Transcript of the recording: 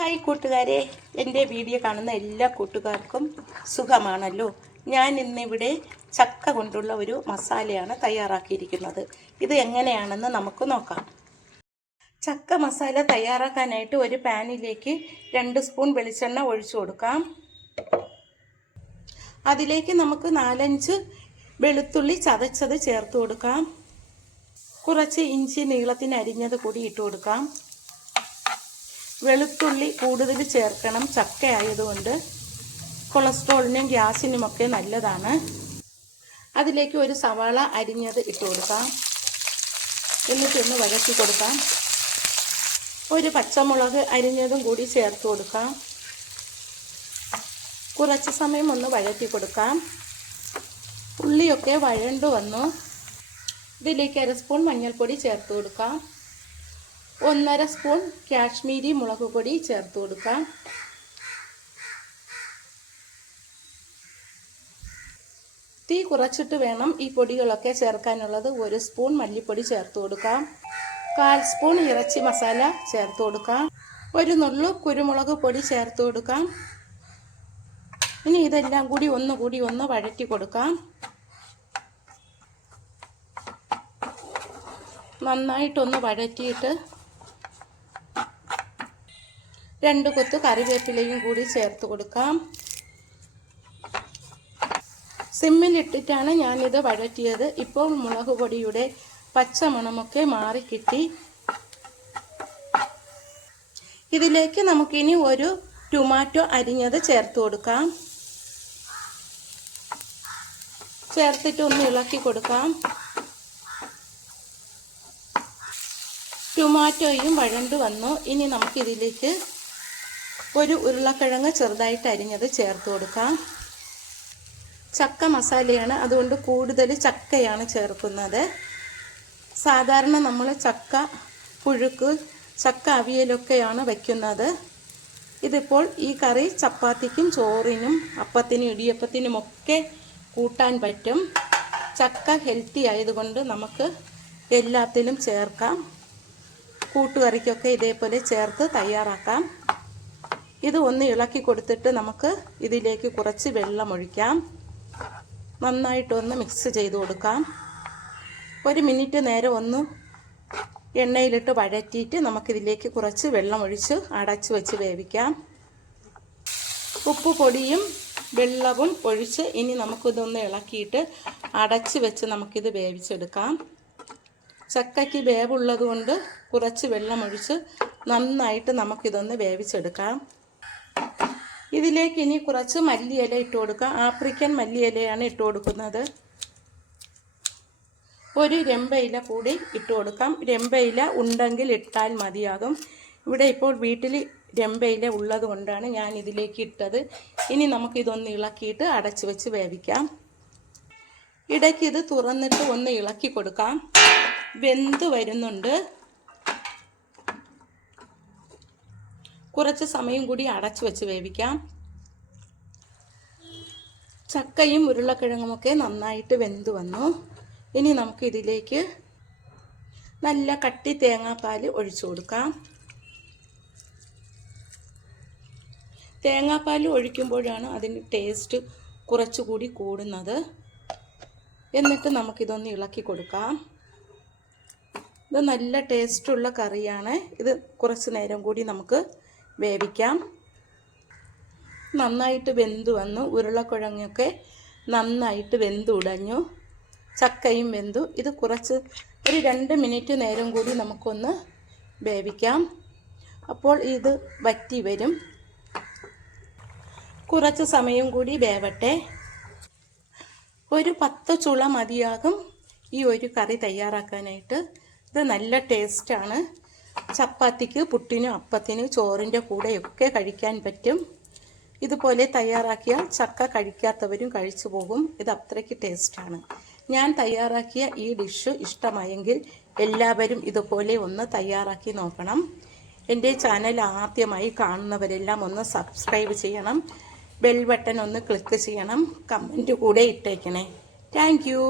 Hi കൂട്ടുകാരെ, എൻ്റെ video കാണുന്ന എല്ലാ കൂട്ടുകാർക്കും സുഖമാണല്ലോ. ഞാൻ ഇന്നിവിടെ ചക്ക കൊണ്ടുള്ള ഒരു മസാലയാണ് തയ്യാറാക്കിയിരിക്കുന്നത്. ഇത് എങ്ങനെയാണെന്ന് നമുക്ക് നോക്കാം. ചക്ക മസാല തയ്യാറാക്കാനായിട്ട് ഒരു പാനിലേക്ക് 2 സ്പൂൺ വെളിച്ചെണ്ണ ഒഴിച്ചു കൊടുക്കാം. അതിലേക്ക് നമുക്ക് 4-5 വെളുത്തുള്ളി ചതച്ചത് ചേർത്ത് കൊടുക്കാം. കുറച്ച് ഇഞ്ചി നീളത്തിന് അരിഞ്ഞത് കൂടി ഇട്ട് കൊടുക്കാം. വെളുത്തുള്ളി കൂടുതൽ ചേർക്കണം, ചക്ക ആയതുകൊണ്ട് കൊളസ്ട്രോളിനും ഗ്യാസിനുമൊക്കെ നല്ലതാണ്. അതിലേക്ക് ഒരു സവാള അരിഞ്ഞത് ഇട്ട് കൊടുക്കാം. എന്നിട്ടൊന്ന് വഴറ്റി കൊടുക്കാം. ഒരു പച്ചമുളക് അരിഞ്ഞതും കൂടി ചേർത്ത് കൊടുക്കാം. കുറച്ച് സമയം ഒന്ന് വഴറ്റി കൊടുക്കാം. ഉള്ളിയൊക്കെ വഴണ്ടു വന്നു. ഇതിലേക്ക് 1 സ്പൂൺ മഞ്ഞൾപ്പൊടി ചേർത്ത് കൊടുക്കാം. 1.5 സ്പൂൺ കാശ്മീരി മുളക് പൊടി ചേർത്ത് കൊടുക്കാം. തീ കുറച്ചിട്ട് വേണം ഈ പൊടികളൊക്കെ ചേർക്കാനുള്ളത്. 1 സ്പൂൺ മല്ലിപ്പൊടി ചേർത്ത് കൊടുക്കാം. 1/4 സ്പൂൺ ഇറച്ചി മസാല ചേർത്ത് കൊടുക്കാം. ഒരു നുള്ളു കുരുമുളക് പൊടി ചേർത്ത് കൊടുക്കാം. ഇനി ഇതെല്ലാം കൂടി ഒന്ന് വഴറ്റി കൊടുക്കാം. നന്നായിട്ടൊന്ന് വഴറ്റിയിട്ട് 2 കൊത്ത് കറിവേപ്പിലയും കൂടി ചേർത്ത് കൊടുക്കാം. സിമ്മിലിട്ടിട്ടാണ് ഞാനിത് വഴറ്റിയത്. ഇപ്പോൾ മുളക് പൊടിയുടെ പച്ചമണമൊക്കെ മാറിക്കിട്ടി. ഇതിലേക്ക് നമുക്കിനി ഒരു ടൊമാറ്റോ അരിഞ്ഞത് ചേർത്ത് കൊടുക്കാം. ചേർത്തിട്ട് ഒന്ന് ഇളക്കി കൊടുക്കാം. ടൊമാറ്റോയും വഴണ്ടു വന്നു. ഇനി നമുക്കിതിലേക്ക് ഒരു ഉരുളക്കിഴങ്ങ് ചെറുതായിട്ട് അരിഞ്ഞത് ചേർത്ത് കൊടുക്കാം. ചക്ക മസാലയാണ്, അതുകൊണ്ട് കൂടുതൽ ചക്കയാണ് ചേർക്കുന്നത്. സാധാരണ നമ്മൾ ചക്ക പുഴുക്ക്, ചക്ക അവിയലൊക്കെയാണ് വയ്ക്കുന്നത്. ഇതിപ്പോൾ ഈ കറി ചപ്പാത്തിക്കും ചോറിനും അപ്പത്തിനും ഇടിയപ്പത്തിനുമൊക്കെ കൂട്ടാൻ പറ്റും. ചക്ക ഹെൽത്തി ആയതുകൊണ്ട് നമുക്ക് എല്ലാത്തിലും ചേർക്കാം. കൂട്ടുകറിക്കൊക്കെ ഇതേപോലെ ചേർത്ത് തയ്യാറാക്കാം. ഇത് ഒന്ന് ഇളക്കി കൊടുത്തിട്ട് നമുക്ക് ഇതിലേക്ക് കുറച്ച് വെള്ളം ഒഴിക്കാം. നന്നായിട്ടൊന്ന് മിക്സ് ചെയ്ത് കൊടുക്കാം. 1 മിനിറ്റ് നേരം ഒന്ന് എണ്ണയിലിട്ട് വഴറ്റിയിട്ട് നമുക്കിതിലേക്ക് കുറച്ച് വെള്ളം ഒഴിച്ച് അടച്ച് വെച്ച് വേവിക്കാം. ഉപ്പ് പൊടിയും വെള്ളവും ഒഴിച്ച് ഇനി നമുക്കിതൊന്ന് ഇളക്കിയിട്ട് അടച്ച് വെച്ച് നമുക്കിത് വേവിച്ചെടുക്കാം. ചക്കയ്ക്ക് വേവുള്ളത് കൊണ്ട് കുറച്ച് വെള്ളം ഒഴിച്ച് നന്നായിട്ട് നമുക്കിതൊന്ന് വേവിച്ചെടുക്കാം. ഇതിലേക്ക് ഇനി കുറച്ച് മല്ലിയില ഇട്ട് കൊടുക്കാം. ആഫ്രിക്കൻ മല്ലിയിലയാണ് ഇട്ട് കൊടുക്കുന്നത്. ഒരു രമ്പയില കൂടി ഇട്ട് കൊടുക്കാം. രമ്പയില ഉണ്ടെങ്കിൽ ഇട്ടാൽ മതിയാകും. ഇവിടെ ഇപ്പോൾ വീട്ടിൽ രമ്പയില ഉള്ളത് കൊണ്ടാണ് ഞാൻ ഇതിലേക്ക് ഇട്ടത്. ഇനി നമുക്കിതൊന്ന് ഇളക്കിയിട്ട് അടച്ച് വെച്ച് വേവിക്കാം. ഇടയ്ക്ക് ഇത് തുറന്നിട്ട് ഒന്ന് ഇളക്കി കൊടുക്കാം. വെന്ത് വരുന്നുണ്ട്. കുറച്ച് സമയം കൂടി അടച്ചു വെച്ച് വേവിക്കാം. ചക്കയും ഉരുളക്കിഴങ്ങുമൊക്കെ നന്നായിട്ട് വെന്ത് വന്നു. ഇനി നമുക്ക് ഇതിലേക്ക് നല്ല കട്ടി തേങ്ങാപ്പാൽ ഒഴിച്ചു കൊടുക്കാം. തേങ്ങാപ്പാൽ ഒഴിക്കുമ്പോഴാണ് അതിൻ്റെ ടേസ്റ്റ് കുറച്ചുകൂടി കൂടുന്നത്. എന്നിട്ട് നമുക്കിതൊന്ന് ഇളക്കി കൊടുക്കാം. ഇത് നല്ല ടേസ്റ്റുള്ള കറിയാണ്. ഇത് കുറച്ച് നേരം കൂടി നമുക്ക് വേവിക്കാം. നന്നായിട്ട് വെന്ത് വന്നു. ഉരുളക്കിഴങ്ങൊക്കെ നന്നായിട്ട് വെന്തുടഞ്ഞു. ചക്കയും വെന്തു. ഇത് കുറച്ച് ഒരു 2 മിനിറ്റ് നേരം കൂടി നമുക്കൊന്ന് വേവിക്കാം. അപ്പോൾ ഇത് വറ്റി വരും. കുറച്ച് സമയം കൂടി വേവട്ടെ. ഒരു 10 ചുള മതിയാകും ഈ ഒരു കറി തയ്യാറാക്കാനായിട്ട്. ഇത് നല്ല ടേസ്റ്റാണ്. ചപ്പാത്തിക്ക്, പുട്ടിനും, അപ്പത്തിനും, ചോറിൻ്റെ കൂടെയൊക്കെ കഴിക്കാൻ പറ്റും. ഇതുപോലെ തയ്യാറാക്കിയാൽ ചക്ക കഴിക്കാത്തവരും കഴിച്ചു പോകും. ഇത് അത്രയ്ക്ക് ടേസ്റ്റാണ്. ഞാൻ തയ്യാറാക്കിയ ഈ ഡിഷ് ഇഷ്ടമായെങ്കിൽ എല്ലാവരും ഇതുപോലെ ഒന്ന് തയ്യാറാക്കി നോക്കണം. എൻ്റെ ചാനൽ ആദ്യമായി കാണുന്നവരെല്ലാം ഒന്ന് സബ്സ്ക്രൈബ് ചെയ്യണം. ബെൽ ബട്ടൺ ഒന്ന് ക്ലിക്ക് ചെയ്യണം. കമൻറ്റ് കൂടെ ഇട്ടേക്കണേ. Thank you.